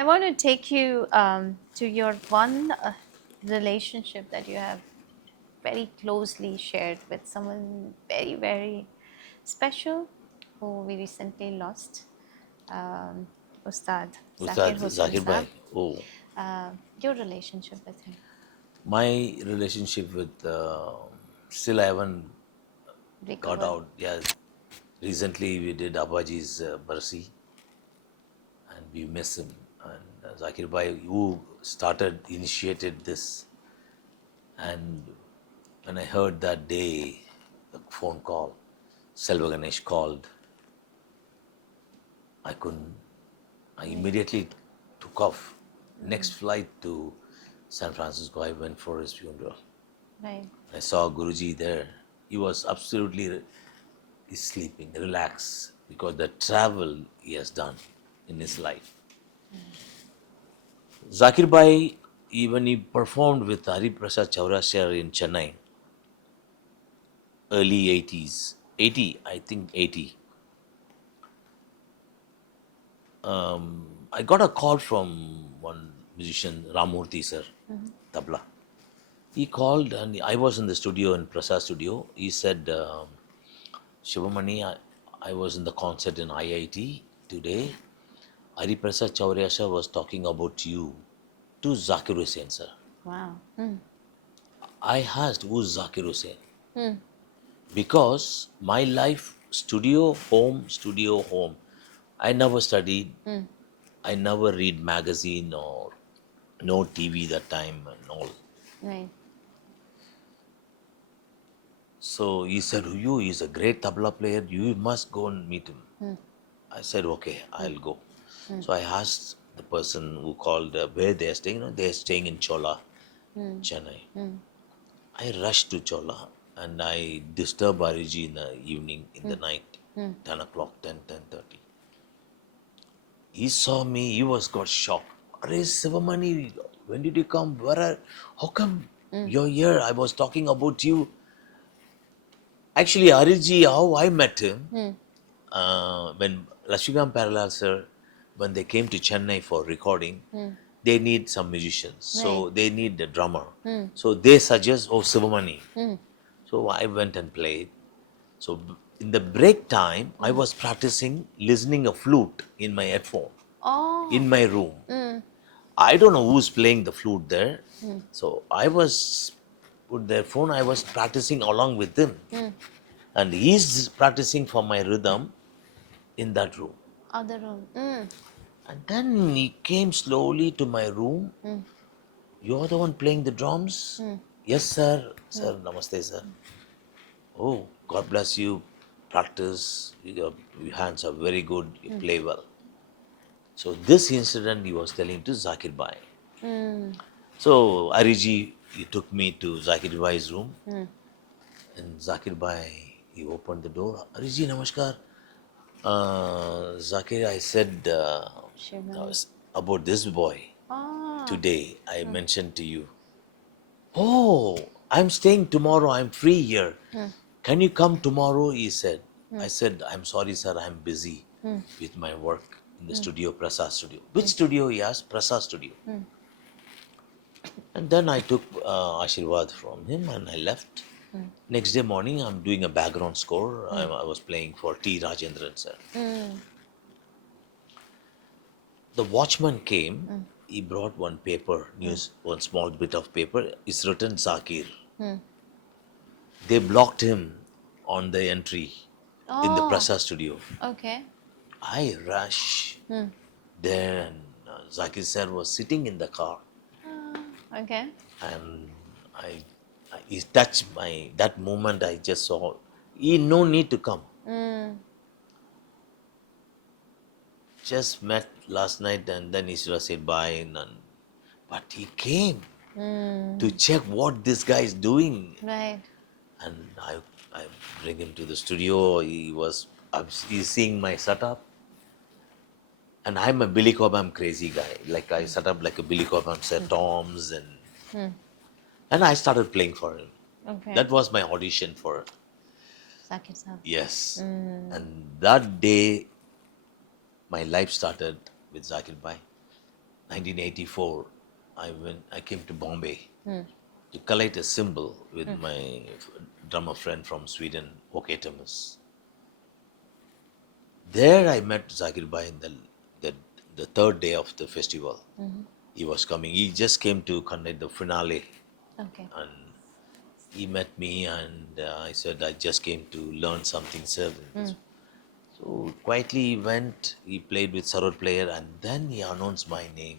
I want to take you to your one relationship that you have very closely shared with someone very, very special who we recently lost, Ustad Zakir Ustad Hussain Zakir Saab. Bhai. Oh, Your relationship with him. my relationship with still I haven't got Recovered. out. Yeah, recently we did Abaji's Barsi, and we miss him. And Zakir Bhai, who initiated this, and when I heard that day, the phone call, Selva Ganesh called, I couldn't. I Right. immediately took off. Next flight to San Francisco, I went for his funeral. Right. I saw Guruji there. He was absolutely he's sleeping, relaxed, because the travel he has done in his life. Zakir Bhai, even he performed with Hari Prasad Chaurasiar in Chennai, early 80s. 80, I think 80. I got a call from one musician, Ramurthy sir, tabla. He called and I was in the studio in Prasad studio. He said, Shivamani, I was in the concert in IIT today. Hari Prasad Chaurasiar was talking about you to Zakir Hussain sir. Wow. I asked, who's Zakir Hussain? Hmm. Because my life, studio, home. I never studied. I never read magazine or no TV that time and all. Right. So he said, you, he's a great tabla player. You must go and meet him. I said, okay, I'll go. So I asked the person who called where they're staying. They're staying in Chola, Chennai. I rushed to Chola and I disturbed Ariji in the evening, in the night, 10 o'clock, 10:30. He saw me, he was got shocked. Are Sivamani, when did you come? How come you're here? I was talking about you. Actually, Ariji, how I met him, when Lashigam Parallel sir, when they came to Chennai for recording, they need some musicians. So Right. they need a drummer. So they suggest, oh, Sivamani. So I went and played. So in the break time, I was practicing listening a flute in my headphone Oh. in my room. I don't know who's playing the flute there. So I was with their phone. I was practicing along with him, and he's practicing for my rhythm in that room. Other room. And then he came slowly to my room. You're the one playing the drums? Yes, sir. Sir, namaste, sir. Oh, God bless you. Practice. Your hands are very good. You play well. So this incident he was telling to Zakir Bhai. So Ariji, he took me to Zakir Bhai's room, and Zakir Bhai, he opened the door. Ariji, namaskar. Zakir, I said Shivani. about this boy Ah. today. I mentioned to you. Oh, I'm staying tomorrow. I'm free here. Can you come tomorrow? He said. I said, I'm sorry, sir. I'm busy with my work in the studio, Prasad studio. Which studio? He asked. Prasad studio. And then I took Ashirwad from him and I left. Next day morning, I'm doing a background score. I was playing for T. Rajendran, sir. The watchman came. He brought one paper, news, one small bit of paper. It's written Zakir. They blocked him on the entry in the Oh. Prasad studio. Okay. I rush there, and Zakir sir was sitting in the car, Okay. and he touched my that moment. I just saw he no need to come. Just met last night, and then he should have said bye. But he came to check what this guy is doing, Right. and I bring him to the studio. He's seeing my setup. And I'm a Billy Cobham crazy guy. Like I set up like a Billy Cobham set toms and I started playing for him. Okay. That was my audition for Zakir Saab. yes. And that day my life started with Zakir Bhai. 1984, I came to Bombay to collect a cymbal with my drummer friend from Sweden, Åke Thomas. There I met Zakir Bhai in the, the third day of the festival. He was coming. He just came to conduct the finale, Okay. and he met me, and I said I just came to learn something, sir. So quietly he went. He played with Sarod player, and then he announced my name.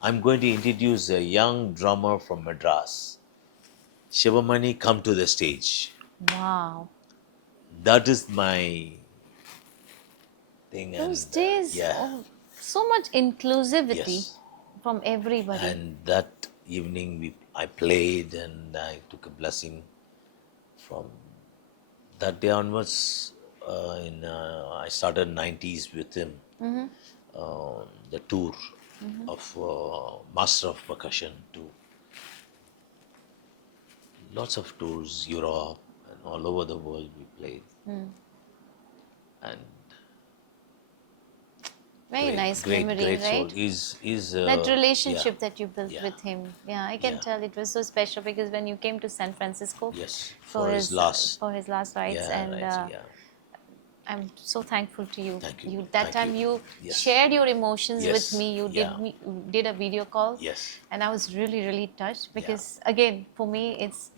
I'm going to introduce a young drummer from Madras. Sivamani, come to the stage. Wow. That is my thing, Those and days, yeah, oh, so much inclusivity yes. from everybody. And that evening, I played, and I took a blessing from that day onwards. I started 90s with him, the tour of Master of Percussion to lots of tours, Europe and all over the world we played. And Very nice memory, great soul. right? Is That yeah, relationship that you built yeah, with him. Yeah, I can yeah. tell it was so special because when you came to San Francisco Yes, for his last. for his last rites, Yeah, and right. Yeah. I'm so thankful to you. Thank you. You that Thank you. time you Yes. shared your emotions with Yes. me. You Yeah. did a video call, Yes. and I was really touched Yeah. because again, for me, it's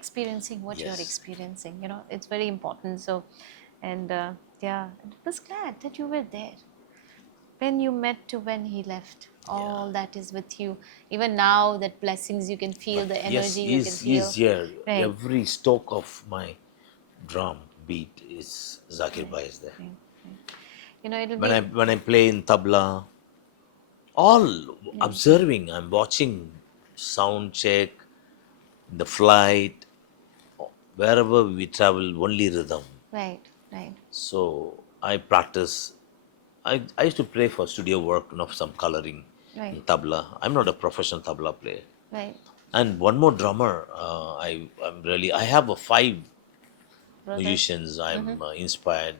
experiencing what you're Yes. experiencing. You know, it's very important. So, and yeah, I was glad that you were there when you met to when he left. Yeah. All that is with you. Even now, that blessings you can feel, But the yes, energy you can he's feel. here. Right. Every stroke of my drum beat is Zakir Right. Bhai is there. Right. You know, it'll When be. I play in tabla, all observing, I'm watching sound check, the flight, wherever we travel, only rhythm. Right. Right. So I practice. I used to play for studio work, some coloring Right. in tabla. I'm not a professional tabla player. Right. And one more drummer. I have five Brothers. musicians. I'm inspired.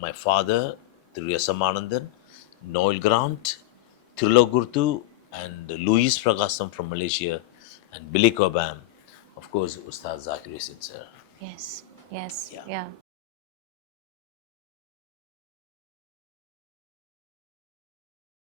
My father, Thiru Samanandan, Noel Grant, Thirlo Gurtu, and Louis Pragasam from Malaysia, and Billy Cobham. Of course, Ustad Zakir Hussain, sir. Yes. Yes. Yeah. Yeah.